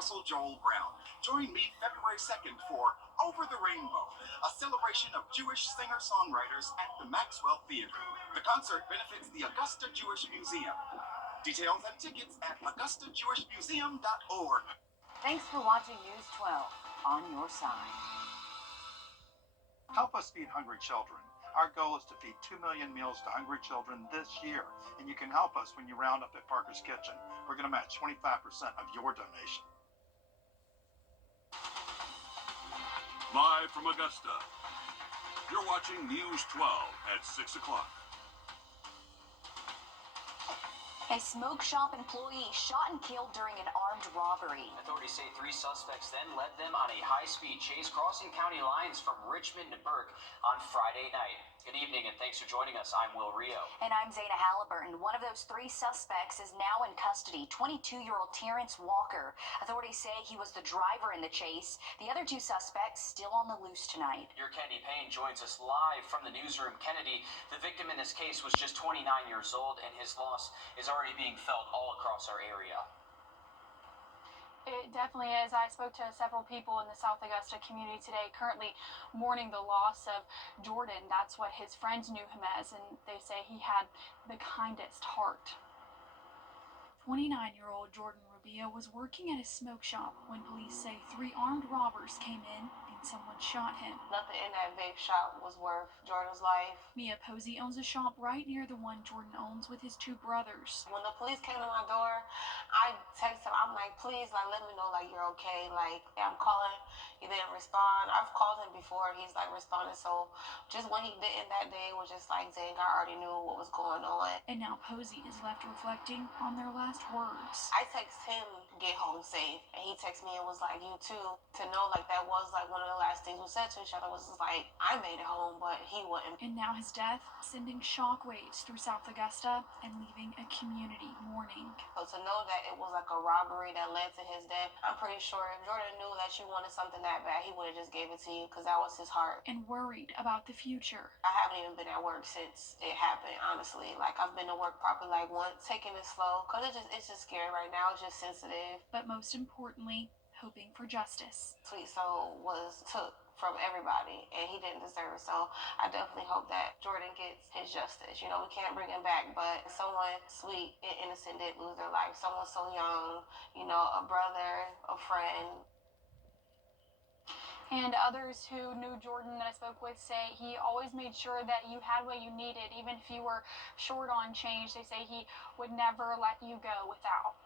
Russell Joel Brown. Join me February 2nd for Over the Rainbow, a celebration of Jewish singer-songwriters at the Maxwell Theater. The concert benefits the Augusta Jewish Museum. Details and tickets at augustajewishmuseum.org. Thanks for watching News 12 on your side. Help us feed hungry children. Our goal is to feed 2 million meals to hungry children this year, and you can help us when you round up at Parker's Kitchen. We're going to match 25% of your donation. Live from Augusta, you're watching News 12 at 6 o'clock. A smoke shop employee shot and killed during an armed robbery. Authorities say 3 suspects then led them on a high-speed chase crossing county lines from Richmond to Burke on Friday night. Good evening and thanks for joining us. I'm Wrdw. And I'm Zayna Halliburton. One of those 3 suspects is now in custody, 22-year-old Terrence Walker. Authorities say he was the driver in the chase. The other 2 suspects still on the loose tonight. Your Kennedy Payne joins us live from the newsroom. Kennedy, the victim in this case was just 29 years old and his loss is already being felt all across our area. It definitely is. I spoke to several people in the South Augusta community today currently mourning the loss of Jordan. That's what his friends knew him as, and they say he had the kindest heart. 29-year-old Jordan Rubio was working at a smoke shop when police say 3 armed robbers came in and someone shot him. Nothing in that vape shop was worth Jordan's life. Mia Posey owns a shop right near the one Jordan owns with his 2 brothers. When the police came to my door, I texted him, I'm like, please, like, let me know, like, you're okay. Like, I'm calling. He didn't respond. I've called him before. He's, like, responded. So just when he didn't that day was just like, dang, I already knew what was going on. And now Posey is left reflecting on their last words. I text him, get home safe. And he texted me and was like, you too. To know, like, that was, like, one of the last things we said to each other was just like, I made it home, but he wouldn't. And now his death sending shockwaves through South Augusta and leaving a community mourning. So to know that it was like a robbery that led to his death, I'm pretty sure if Jordan knew that you wanted something that bad, he would have just gave it to you because that was his heart. And worried about the future. I haven't even been at work since it happened, honestly. Like, I've been to work probably like once, taking it slow, because it's just scary right now. It's just sensitive. But most importantly, hoping for justice. Sweet Soul was took from everybody, and he didn't deserve it. So I definitely hope that Jordan gets his justice. You know, we can't bring him back, but someone sweet and innocent did lose their life. Someone so young, you know, a brother, a friend. And others who knew Jordan that I spoke with say he always made sure that you had what you needed, even if you were short on change. They say he would never let you go without.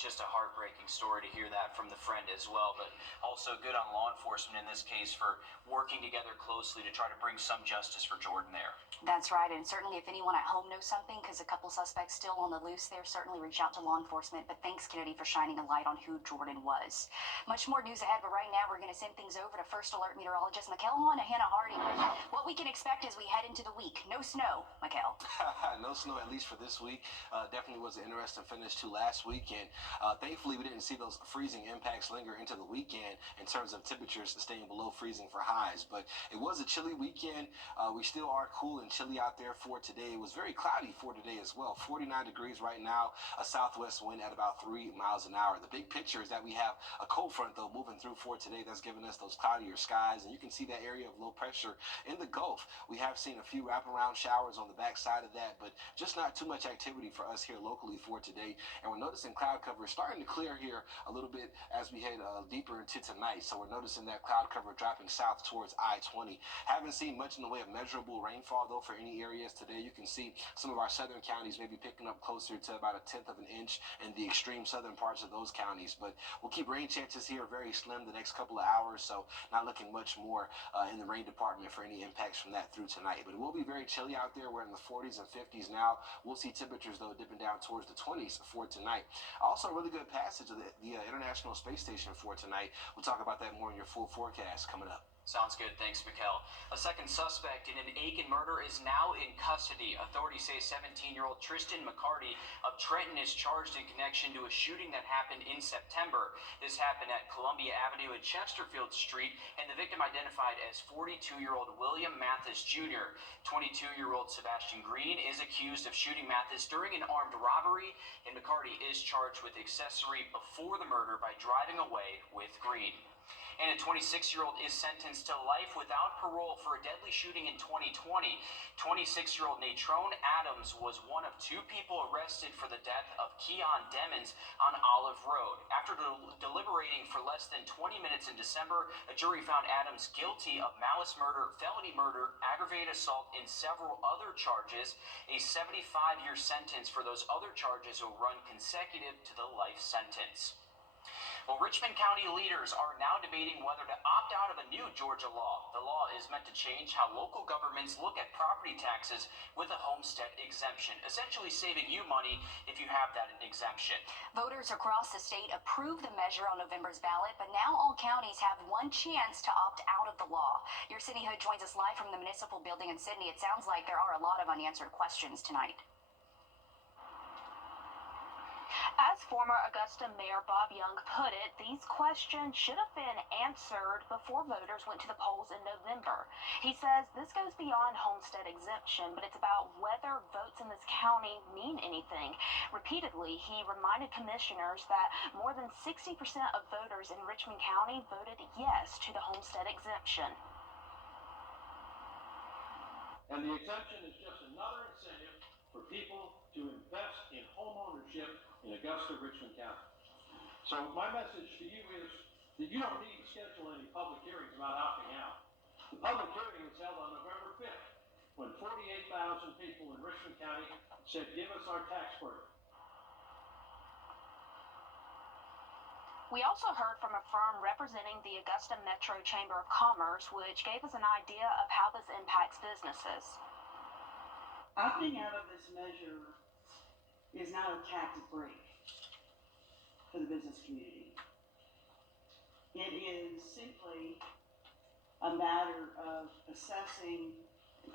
Just a heartbreaking story to hear that from the friend as well, but also good on law enforcement in this case for working together closely to try to bring some justice for Jordan there. That's right, and certainly if anyone at home knows something, because a couple suspects still on the loose there, certainly reach out to law enforcement. But thanks, Kennedy, for shining a light on who Jordan was. Much more news ahead, but right now we're going to send things over to First Alert meteorologist Mikkel and Hannah Hardy. What we can expect as we head into the week. No snow, Mikkel. No snow, at least for this week. Definitely was an interesting finish to last weekend. Thankfully, we didn't see those freezing impacts linger into the weekend in terms of temperatures staying below freezing for highs. But it was a chilly weekend. We still are cool and chilly out there for today. It was very cloudy for today as well. 49 degrees right now, a southwest wind at about 3 miles an hour. The big picture is that we have a cold front, though, moving through for today. That's giving us those cloudier skies. And you can see that area of low pressure in the Gulf. We have seen a few wraparound showers on the backside of that, but just not too much activity for us here locally for today. And we're noticing cloud cover starting to clear here a little bit as we head deeper into tonight. So we're noticing that cloud cover dropping south towards I-20. Haven't seen much in the way of measurable rainfall, though, for any areas today. You can see some of our southern counties maybe picking up closer to about 1/10 of an inch in the extreme southern parts of those counties. But we'll keep rain chances here very slim the next couple of hours, so not looking much more in the rain department for any impacts from that through tonight. But it will be very chilly out there. We're in the 40s and 50s now. We'll see temperatures, though, dipping down towards the 20s for tonight. Also, a really good passage of the International Space Station for tonight. We'll talk about that more in your full forecast coming up. Sounds good. Thanks, Mikkel. A second suspect in an Aiken murder is now in custody. Authorities say 17-year-old Tristan McCarty of Trenton is charged in connection to a shooting that happened in September. This happened at Columbia Avenue and Chesterfield Street, and the victim identified as 42-year-old William Mathis Jr. 22-year-old Sebastian Green is accused of shooting Mathis during an armed robbery, and McCarty is charged with accessory before the murder by driving away with Green. And a 26-year-old is sentenced to life without parole for a deadly shooting in 2020. 26-year-old Natrone Adams was one of two people arrested for the death of Keon Demmons on Olive Road. After deliberating for less than 20 minutes in December, a jury found Adams guilty of malice murder, felony murder, aggravated assault, and several other charges. A 75-year sentence for those other charges will run consecutive to the life sentence. Well, Richmond County leaders are now debating whether to opt out of a new Georgia law. The law is meant to change how local governments look at property taxes with a homestead exemption, essentially saving you money if you have that exemption. Voters across the state approved the measure on November's ballot, but now all counties have one chance to opt out of the law. Your Sydney Hood joins us live from the municipal building in Sydney. It sounds like there are a lot of unanswered questions tonight. As former Augusta Mayor Bob Young put it, these questions should have been answered before voters went to the polls in November. He says this goes beyond homestead exemption, but it's about whether votes in this county mean anything. Repeatedly, he reminded commissioners that more than 60% of voters in Richmond County voted yes to the homestead exemption. And the exemption is just another incentive for people to invest in home ownership in Augusta, Richmond County. So my message to you is that you don't need to schedule any public hearings about opting out. The public hearing was held on November 5th, when 48,000 people in Richmond County said, give us our tax burden. We also heard from a firm representing the Augusta Metro Chamber of Commerce, which gave us an idea of how this impacts businesses. Opting out of this measure is not a tactic break for the business community. It is simply a matter of assessing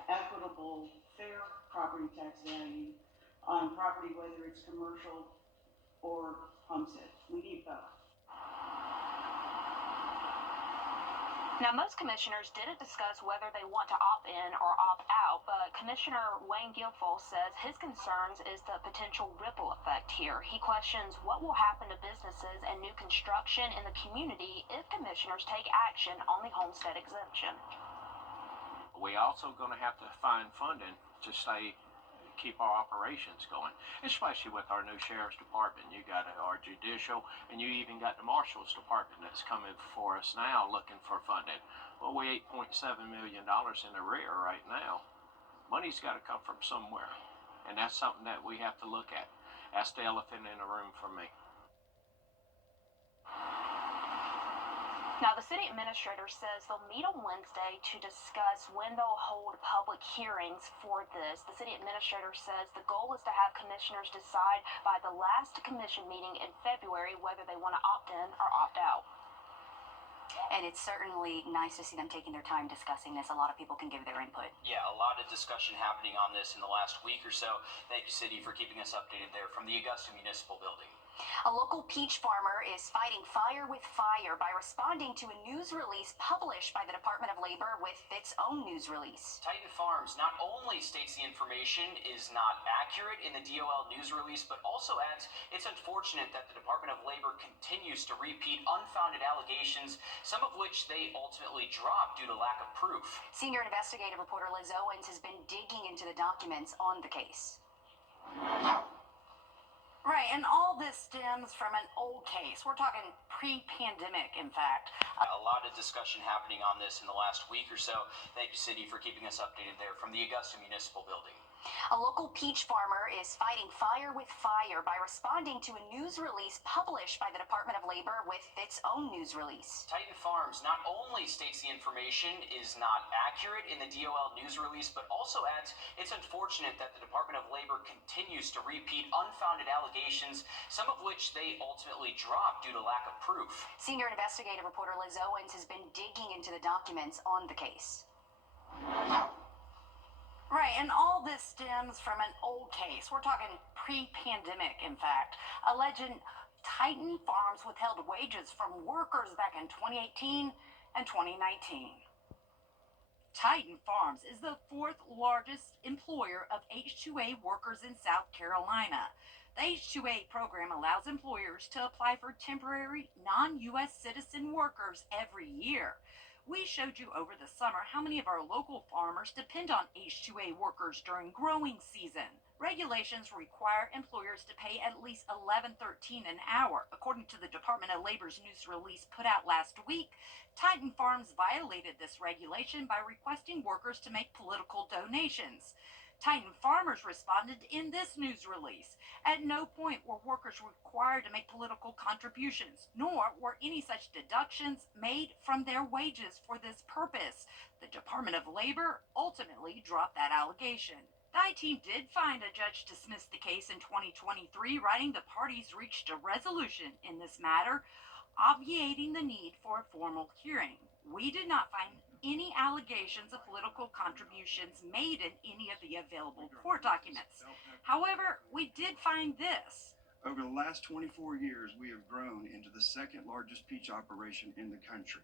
equitable, fair property tax value on property, whether it's commercial or homestead. We need both. Now, most commissioners didn't discuss whether they want to opt in or opt out, but Commissioner Wayne Guilfoyle says his concerns is the potential ripple effect here. He questions what will happen to businesses and new construction in the community if commissioners take action on the homestead exemption. We also going to have to find funding to keep our operations going, especially with our new sheriff's department. You got our judicial, and you even got the marshal's department that's coming for us now looking for funding. Well, we $8.7 million in the rear right now. Money's got to come from somewhere, and that's something that we have to look at. That's the elephant in the room for me. Now, the city administrator says they'll meet on Wednesday to discuss when they'll hold public hearings for this. The city administrator says the goal is to have commissioners decide by the last commission meeting in February whether they want to opt in or opt out. And it's certainly nice to see them taking their time discussing this. A lot of people can give their input. Yeah, a lot of discussion happening on this in the last week or so. Thank you, City, for keeping us updated there from the Augusta Municipal Building. A local peach farmer is fighting fire with fire by responding to a news release published by the Department of Labor with its own news release. Titan Farms not only states the information is not accurate in the DOL news release, but also adds it's unfortunate that the Department of Labor continues to repeat unfounded allegations, some of which they ultimately drop due to lack of proof. Senior investigative reporter Liz Owens has been digging into the documents on the case. Right, and all this stems from an old case. We're talking pre-pandemic, in fact. A lot of discussion happening on this in the last week or so. Thank you, City, for keeping us updated there from the Augusta Municipal Building. A local peach farmer is fighting fire with fire by responding to a news release published by the Department of Labor with its own news release. Titan Farms not only states the information is not accurate in the DOL news release, but also adds it's unfortunate that the Department of Labor continues to repeat unfounded allegations, some of which they ultimately dropped due to lack of proof. Senior investigative reporter Liz Owens has been digging into the documents on the case. Right, and all this stems from an old case. We're talking pre-pandemic, in fact, alleging Titan Farms withheld wages from workers back in 2018 and 2019. Titan Farms is the fourth largest employer of H-2A workers in South Carolina. The H-2A program allows employers to apply for temporary non-U.S. citizen workers every year. We showed you over the summer how many of our local farmers depend on H-2A workers during growing season. Regulations require employers to pay at least $11.13 an hour. According to the Department of Labor's news release put out last week, Titan Farms violated this regulation by requesting workers to make political donations. Titan Farmers responded in this news release. At no point were workers required to make political contributions, nor were any such deductions made from their wages for this purpose. The Department of Labor ultimately dropped that allegation. The I team did find a judge dismissed the case in 2023, writing the parties reached a resolution in this matter, obviating the need for a formal hearing. We did not find any allegations of political contributions made in any of the available court documents. However, we did find this. Over the last 24 years, we have grown into the second largest peach operation in the country.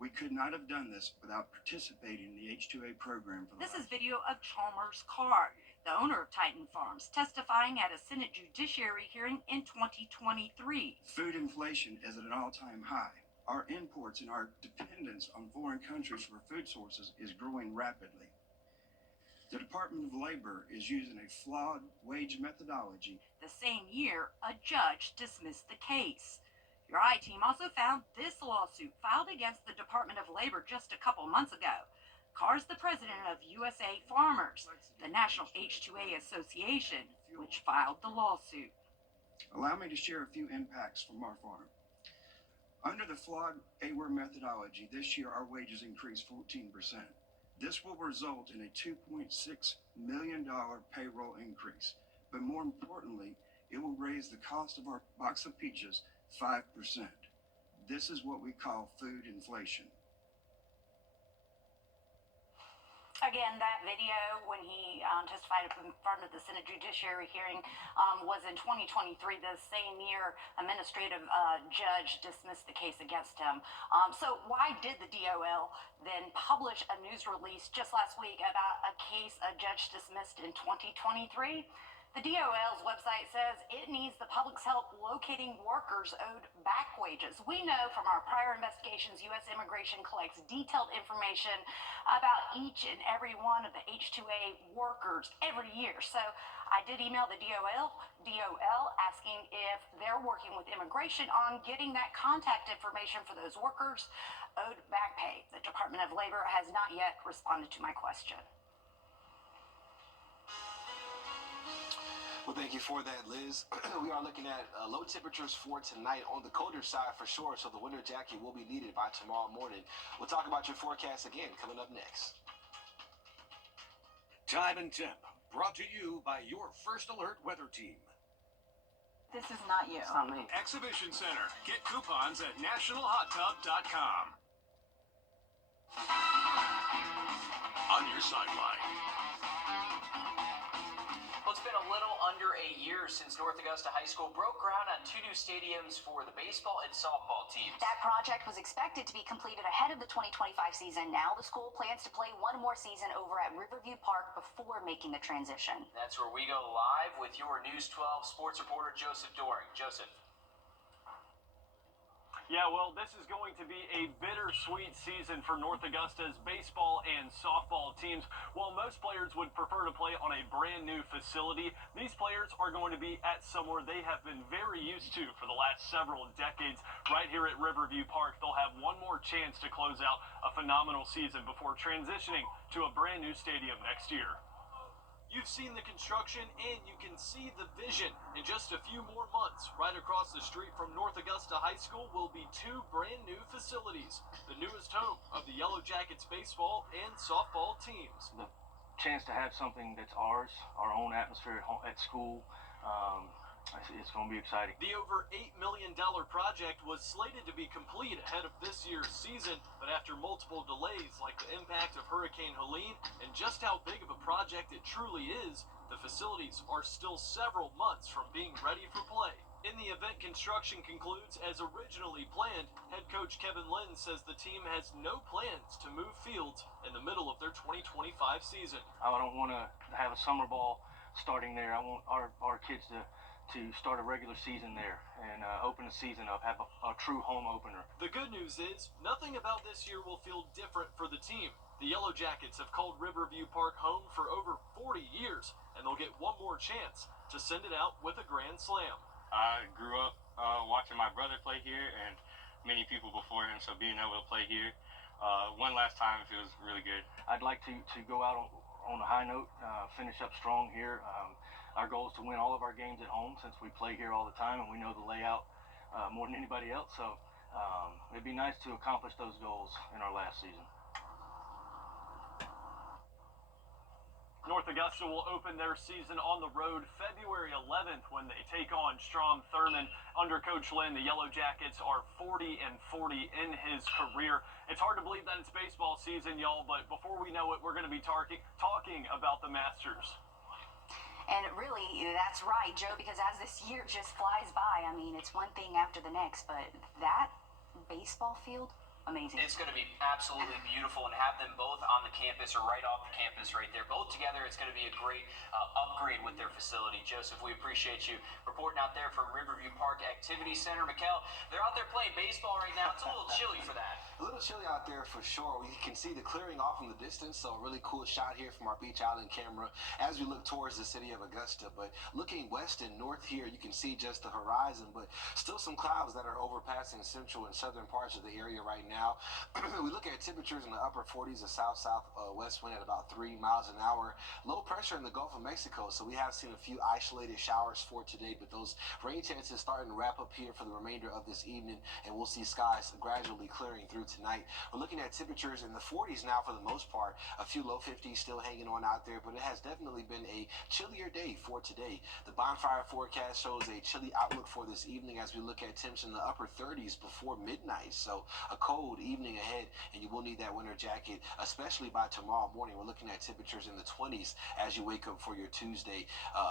We could not have done this without participating in the H-2A program. This is video of Chalmers Carr, the owner of Titan Farms, testifying at a Senate Judiciary hearing in 2023. Food inflation is at an all-time high. Our imports and our dependence on foreign countries for food sources is growing rapidly. The Department of Labor is using a flawed wage methodology. The same year, a judge dismissed the case. Your I team also found this lawsuit filed against the Department of Labor just a couple months ago. Carr's the president of USA Farmers, the National H-2A Association, which filed the lawsuit. Allow me to share a few impacts from our farm. Under the flawed AWARE methodology, this year our wages increased 14%. This will result in a $2.6 million payroll increase. But more importantly, it will raise the cost of our box of peaches 5%. This is what we call food inflation. Again, that video when he testified in front of the Senate Judiciary hearing was in 2023, the same year administrative judge dismissed the case against him. So why did the DOL then publish a news release just last week about a case a judge dismissed in 2023? The DOL's website says it needs the public's help locating workers owed back wages. We know from our prior investigations, U.S. Immigration collects detailed information about each and every one of the H-2A workers every year. So I did email the DOL asking if they're working with immigration on getting that contact information for those workers owed back pay. The Department of Labor has not yet responded to my question. Well, thank you for that, Liz. We are looking at low temperatures for tonight on the colder side for sure, so the winter jacket will be needed by tomorrow morning. We'll talk about your forecast again coming up next. Time and Temp, brought to you by your First Alert weather team. This is not you. It's not me. Exhibition Center. Get coupons at nationalhottub.com. On your sideline. Well, it's been a little under a year since North Augusta High School broke ground on 2 new stadiums for the baseball and softball teams. That project was expected to be completed ahead of the 2025 season. Now the school plans to play one more season over at Riverview Park before making the transition. That's where we go live with your News 12 sports reporter, Joseph Doring. Joseph. Yeah, well, this is going to be a bittersweet season for North Augusta's baseball and softball teams. While most players would prefer to play on a brand new facility, these players are going to be at somewhere they have been very used to for the last several decades. Right here at Riverview Park, they'll have one more chance to close out a phenomenal season before transitioning to a brand new stadium next year. You've seen the construction and you can see the vision. In just a few more months, right across the street from North Augusta High School will be 2 brand new facilities, the newest home of the Yellow Jackets baseball and softball teams. The chance to have something that's ours, our own atmosphere at school, it's going to be exciting. The over $8 million project was slated to be complete ahead of this year's season, but after multiple delays like the impact of Hurricane Helene and just how big of a project it truly is, the facilities are still several months from being ready for play. In the event construction concludes as originally planned, head coach Kevin Lynn says the team has no plans to move fields in the middle of their 2025 season. I don't want to have a summer ball starting there. I want our kids to start a regular season there and open the season up, have a true home opener. The good news is, nothing about this year will feel different for the team. The Yellow Jackets have called Riverview Park home for over 40 years, and they'll get one more chance to send it out with a grand slam. I grew up watching my brother play here and many people before him, so being able to play here one last time feels really good. I'd like to go out on a high note, finish up strong here. Our goal is to win all of our games at home since we play here all the time and we know the layout more than anybody else. So it'd be nice to accomplish those goals in our last season. North Augusta will open their season on the road February 11th when they take on Strom Thurmond. Under Coach Lynn, the Yellow Jackets are 40-40 in his career. It's hard to believe that it's baseball season, y'all, but before we know it, we're going to be talking about the Masters. And really, that's right, Joe, because as this year just flies by, I mean, it's one thing after the next, but that baseball field, amazing. It's going to be absolutely beautiful, and have them both on the campus or right off the campus right there. Both together, it's going to be a great upgrade with their facility. Joseph, we appreciate you reporting out there from Riverview Park Activity Center. Mikkel, they're out there playing baseball right now. It's a little chilly for that. A little chilly out there for sure. We can see the clearing off in the distance, so a really cool shot here from our Beach Island camera as we look towards the city of Augusta. But looking west and north here, you can see just the horizon, but still some clouds that are overpassing central and southern parts of the area right now. We look at temperatures in the upper 40s, a south-southwest wind at about 3 miles an hour. Low pressure in the Gulf of Mexico, so we have seen a few isolated showers for today, but those rain chances starting to wrap up here for the remainder of this evening, and we'll see skies gradually clearing through tonight. We're looking at temperatures in the 40s now for the most part. A few low 50s still hanging on out there, but it has definitely been a chillier day for today. The bonfire forecast shows a chilly outlook for this evening as we look at temps in the upper 30s before midnight. So a cold evening ahead, and you will need that winter jacket, especially by tomorrow morning. We're looking at temperatures in the 20s as you wake up for your Tuesday.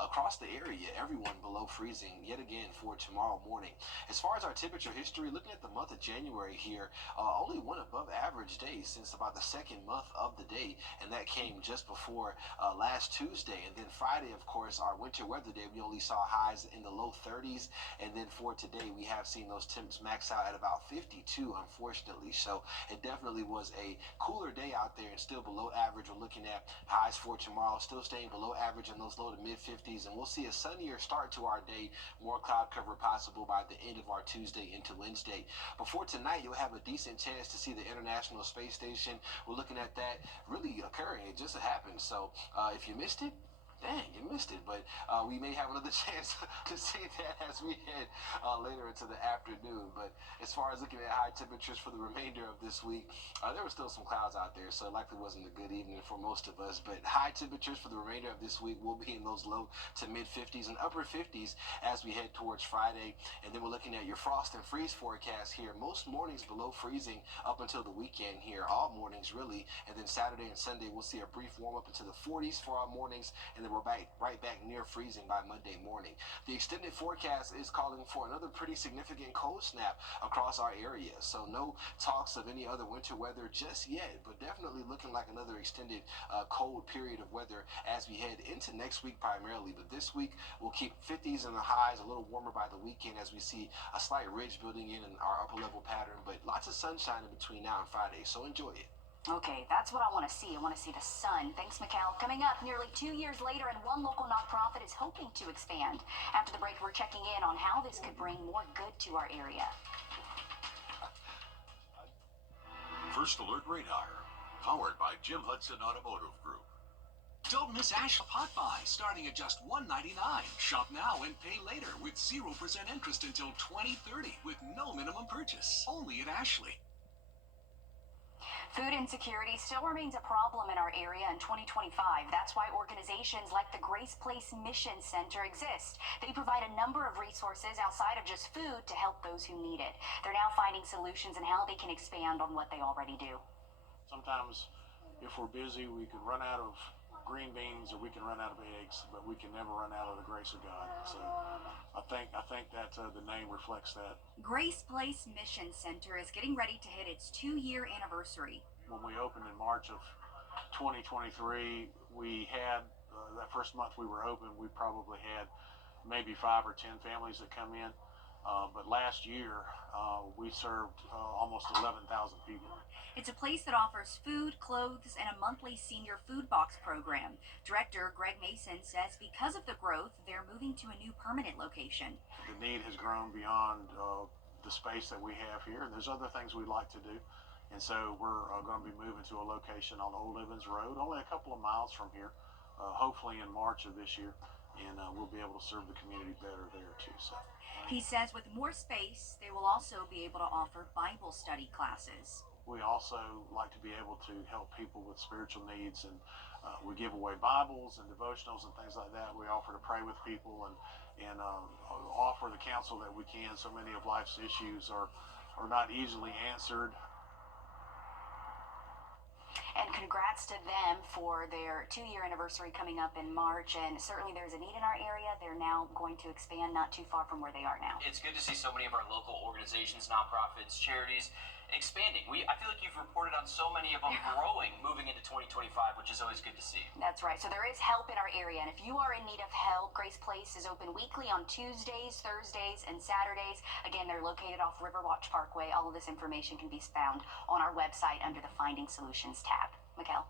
Across the area, everyone below freezing yet again for tomorrow morning. As far as our temperature history, looking at the month of January here, only one above average day since about the second month of the day, and that came just before last Tuesday. And then Friday, of course, our winter weather day, we only saw highs in the low 30s, and then for today we have seen those temps max out at about 52, unfortunately. So it definitely was a cooler day out there and still below average. We're looking at highs for tomorrow still staying below average in those low to mid 50s, and we'll see a sunnier start to our day, more cloud cover possible by the end of our Tuesday into Wednesday. Before tonight, you'll have a decent chance to see the International Space Station. We're looking at that really occurring. It just happened. So if you missed it, dang, you missed it, but we may have another chance to see that as we head later into the afternoon. But as far as looking at high temperatures for the remainder of this week, there were still some clouds out there, so it likely wasn't a good evening for most of us. But high temperatures for the remainder of this week will be in those low to mid 50s and upper 50s as we head towards Friday. And then we're looking at your frost and freeze forecast here. Most mornings below freezing up until the weekend here, all mornings really. And then Saturday and Sunday, we'll see a brief warm up into the 40s for our mornings, and then we're right back near freezing by Monday morning. The extended forecast is calling for another pretty significant cold snap across our area. So no talks of any other winter weather just yet, but definitely looking like another extended cold period of weather as we head into next week primarily. But this week we'll keep 50s in the highs, a little warmer by the weekend as we see a slight ridge building in our upper level pattern, but lots of sunshine in between now and Friday, so enjoy it. Okay, that's what I want to see. I want to see the sun. Thanks, Mikkel. Coming up, nearly 2 years later, and one local nonprofit is hoping to expand. After the break, we're checking in on how this could bring more good to our area. First Alert Radar, powered by Jim Hudson Automotive Group. Don't miss Ashley Pot Buy, starting at just $1.99. Shop now and pay later with 0% interest until 2030 with no minimum purchase. Only at Ashley. Food insecurity still remains a problem in our area in 2025. That's why organizations like the Grace Place Mission Center exist. They provide a number of resources outside of just food to help those who need it. They're now finding solutions and how they can expand on what they already do. Sometimes if we're busy, we can run out of green beans or we can run out of eggs, but we can never run out of the grace of God. So I think that the name reflects that. Grace Place Mission Center is getting ready to hit its 2-year anniversary. When we opened in March of 2023, we had that first month we were open, we probably had maybe 5 or 10 families that come in. But last year, we served almost 11,000 people. It's a place that offers food, clothes, and a monthly senior food box program. Director Greg Mason says because of the growth, they're moving to a new permanent location. The need has grown beyond the space that we have here, and there's other things we'd like to do. And so we're going to be moving to a location on Old Evans Road, only a couple of miles from here, hopefully in March of this year. And we'll be able to serve the community better there too. So. He says with more space, they will also be able to offer Bible study classes. We also like to be able to help people with spiritual needs, and we give away Bibles and devotionals and things like that. We offer to pray with people and offer the counsel that we can. So many of life's issues are not easily answered. And congrats to them for their 2-year anniversary coming up in March. And certainly there's a need in our area. They're now going to expand not too far from where they are now. It's good to see so many of our local organizations, nonprofits, charities expanding. I feel like you've reported on so many of them growing moving into 2025, which is always good to see. That's right. So there is help in our area. And if you are in need of help, Grace Place is open weekly on Tuesdays, Thursdays, and Saturdays. Again, they're located off Riverwatch Parkway. All of this information can be found on our website under the Finding Solutions tab. Mikkel.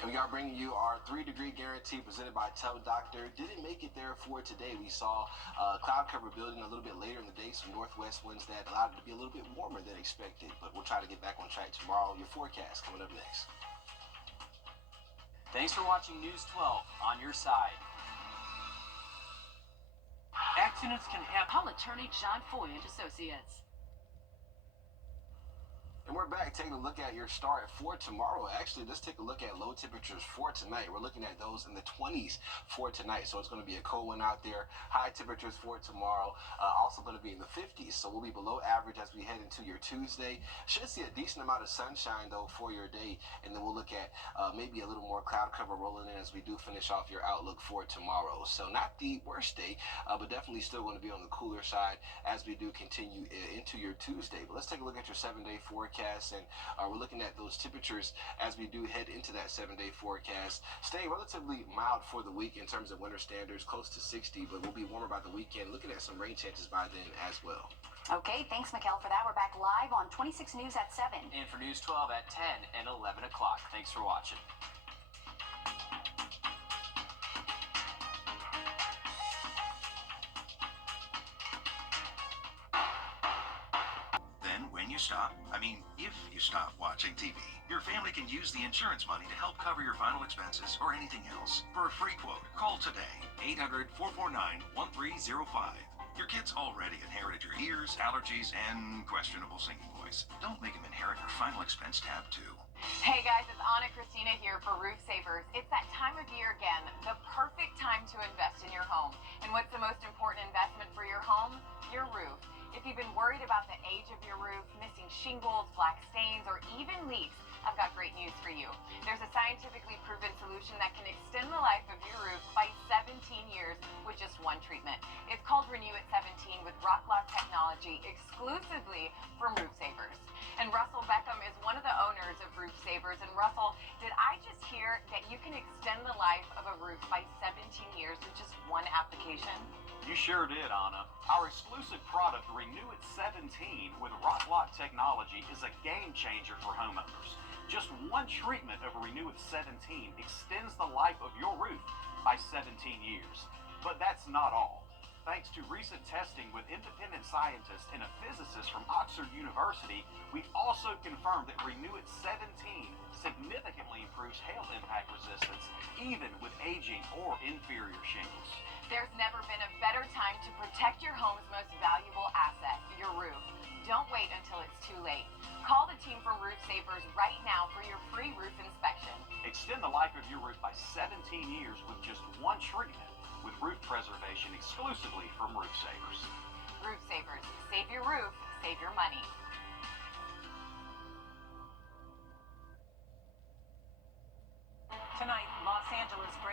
And we are bringing you our 3-degree guarantee presented by Tell Doctor. Didn't make it there for today. We saw cloud cover building a little bit later in the day, some northwest winds that allowed it to be a little bit warmer than expected. But we'll try to get back on track tomorrow. Your forecast coming up next. Thanks for watching News 12 on your side. Accidents can happen. Call attorney John Foy and Associates. And we're back taking a look at your start for tomorrow. Actually, let's take a look at low temperatures for tonight. We're looking at those in the 20s for tonight. So it's going to be a cold one out there. High temperatures for tomorrow. Also going to be in the 50s. So we'll be below average as we head into your Tuesday. Should see a decent amount of sunshine, though, for your day. And then we'll look at maybe a little more cloud cover rolling in as we do finish off your outlook for tomorrow. So not the worst day, but definitely still going to be on the cooler side as we do continue into your Tuesday. But let's take a look at your 7-day forecast. And we're looking at those temperatures as we do head into that 7-day forecast. Staying relatively mild for the week in terms of winter standards, close to 60, but we'll be warmer by the weekend. Looking at some rain chances by then as well. Okay, thanks, Mikkel, for that. We're back live on 26 News at 7. And for News 12 at 10 and 11 o'clock. Thanks for watching. If you stop watching TV, your family can use the insurance money to help cover your final expenses or anything else. For a free quote, call today, 800-449-1305. Your kids already inherited your ears, allergies, and questionable singing voice. Don't make them inherit your final expense tab, too. Hey guys, it's Anna Christina here for Roof Savers. It's that time of year again, the perfect time to invest in your home. And what's the most important investment for your home? Your roof. If you've been worried about the age of your roof, missing shingles, black stains, or even leaks, I've got great news for you. There's a scientifically proven solution that can extend the life of your roof by 17 years with just one treatment. It's called Renew at 17 with Rock Lock technology exclusively from Roof Savers. And Russell Beckham is one of the owners of Roof Savers. And Russell, did I just hear that you can extend the life of a roof by 17 years with just one application? You sure did, Anna. Our exclusive product, Renew at 17 with Rock Lock technology, is a game changer for homeowners. Just one treatment of Renew at 17 extends the life of your roof by 17 years. But that's not all. Thanks to recent testing with independent scientists and a physicist from Oxford Oxford University, we also confirmed that Renew It 17 significantly improves hail impact resistance, even with aging or inferior shingles. There's never been a better time to protect your home's most valuable asset, your roof. Don't wait until it's too late. Call the team from Roof Savers right now for your free roof inspection. Extend the life of your roof by 17 years with just one treatment with roof preservation exclusively from Roof Savers. Roof Savers. Save your roof, save your money.